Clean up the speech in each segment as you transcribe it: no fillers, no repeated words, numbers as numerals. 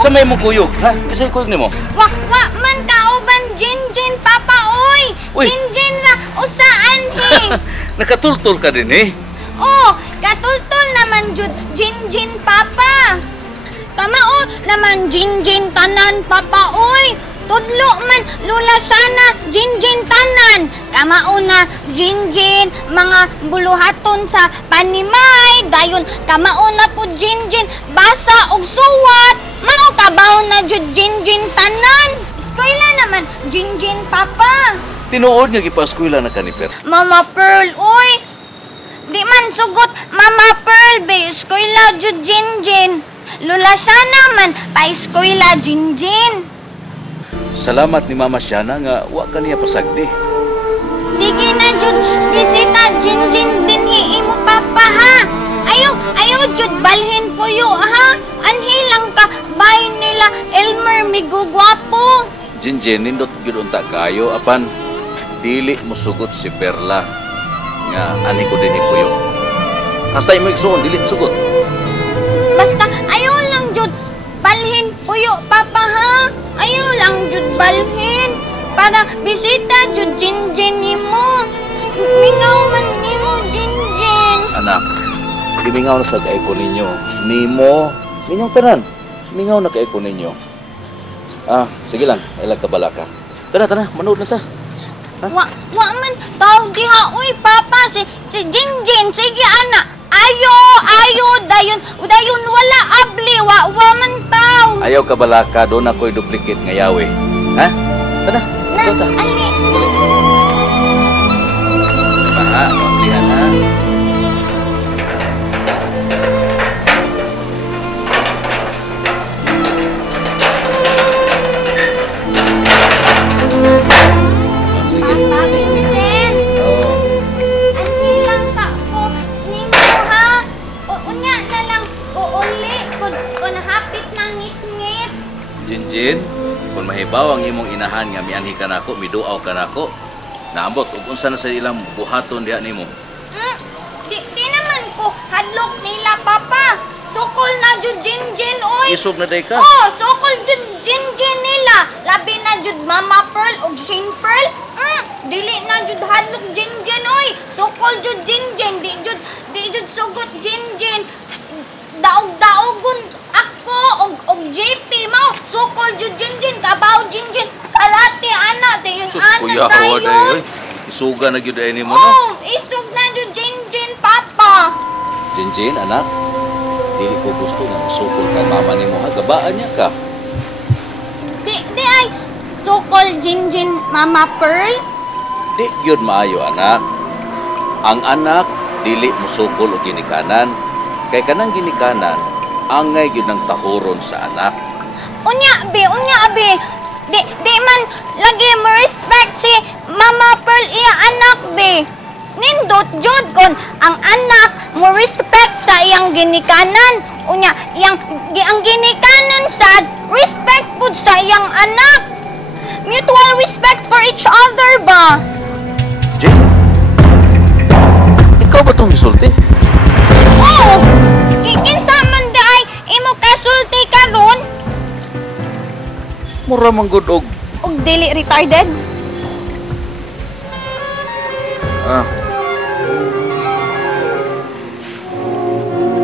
Isa may mong kuyog, ha? Isa yung kuyog ni mo. Wa man kauban Jinjin Papa oy. Uy. Jinjin na usaan he. Nakatultol ka din eh. Oh, katultol naman jud Jinjin Papa. Kamao naman Jinjin tanan Papa oy. Tudlo man lula sana Jinjin tanan. Kamao na Jinjin mga buluhaton sa panimay. Dayon kamao na po Jinjin basa og suwat. Mao kabaw na jud Jinjin tanan. Eskwela naman Jinjin Papa. Tinuod niya gipaskwela na kaniper. Mama Pearl oy. Di man sugot Mama Pearl be eskwela jud Jinjin. Lula sana man pa eskwela Jinjin. Salamat ni Mama Shana nga wa ka niya pasagdi. Sige na jud bisita Jinjin dinhi imo papa ha. Ayaw jud balhin puyo ha. Anhi lang ka bay nila Elmer migugwapo. Jinjin, nindot yun unta kayo, apan dili mo sugot si Perla nga ani ko din ipuyo. Hasta imo igsuon, dili sugot. Basta ayaw lang jud balhin puyo papa ha. Ayaw lang jud balhin para bisita jud Jinjin nimo. Mingaw man nimo Jinjin. Anak, gimingaw na sa kaiko ninyo. Nimo, minyong tanan. Mingaw na kaiko ninyo. Sige lang, ilag kabalaka. Tara, manood na ta. Wa man tawag diha uy papa si Jinjin sige ana. Ayo dayon wala abli wa man taw. Ayaw kabalaka, doon ako'y duplicate nga yawe. Ha? Tara, ito ta. Ali. Maha, mablihan ha. Sige. Jinjin. Oo. Ani lang sa ko nimo ha. Unya na lang ko uli kun hapit nang ngit-ngit. Jinjin, kung mahibaw ang imong inahan nga mianhi ka nako, miduaw ka nako, naambot ug unsa na sa ilang buhaton diha nimo. Di naman ko hadlok nila papa. Sukol na jud Jinjin oy. Isog na day ka. Oh, sukol jud Jinjin nila. Labi na jud Mama Pearl ug Shane Pearl. Dili na jud hadlok Jinjin oy. Sukol jud Jinjin, di jud sugot Jinjin. Daog-daogon ako og JP mo. Sukol jud Jinjin, kabaw Jinjin. Karate ana, dayon Sus, ana kuya, tayo. hawa day. Isuga na gyud ay nimo no. Oh, isog na jud Jinjin papa. Jinjin, anak, dili ko gusto nga sukol ka mama nimo ha, gabaan niya ka. Di ay sukol Jinjin Mama Pearl. Di gyud maayo anak. Ang anak dili musukol og ginikanan. Kay kanang ginikanan angay gyud ng tahuron sa anak. Unya abi. Di man lagi mo respect si Mama Pearl iya anak be. Nindot jud kon ang anak mo respect sa iyang ginikanan. Unya ang ginikanan sad respect pud sa iyang anak. Mutual respect for each other ba? Jin, ikaw ba itong isulti? Oo! Kinsa man di ay imo kasulti karon? Mura man gud og Og dili retarded?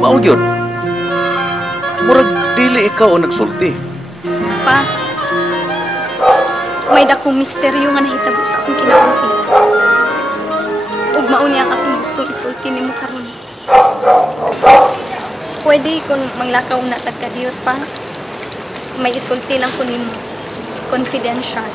mao gyud. Murag dili ikaw ang nagsulti. Pa, may dakong misteryo nga nahitabo sa akong kinabuhi. Ug mao ni ang akong gustong isulti nimo karon. Pwede kung manglakaw na tagkadiyot pa. May isulti lang ko nimo. Confidential.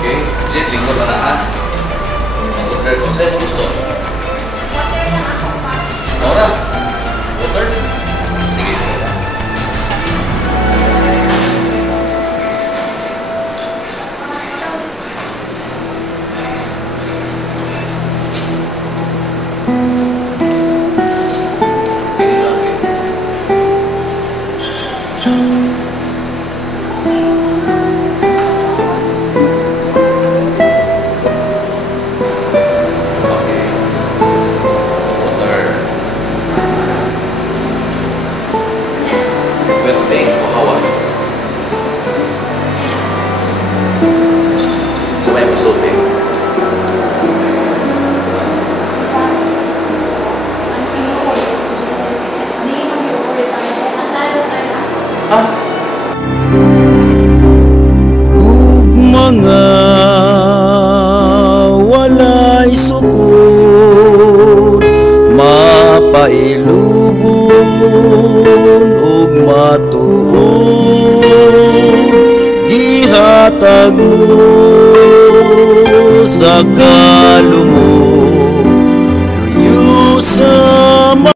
Okay, Jen, lingkod na na ha. Mag-order ko. Sa'yo mo gusto? Water lang ako pa. Nora? Water? Sige. Okay, okay. Okay. Water. Pero may kuhawa. Sa may gusto, may. Ah? Ug mga walay sukod, mapailubon ug matuod, gihatag mo sa kalumog, luyo sa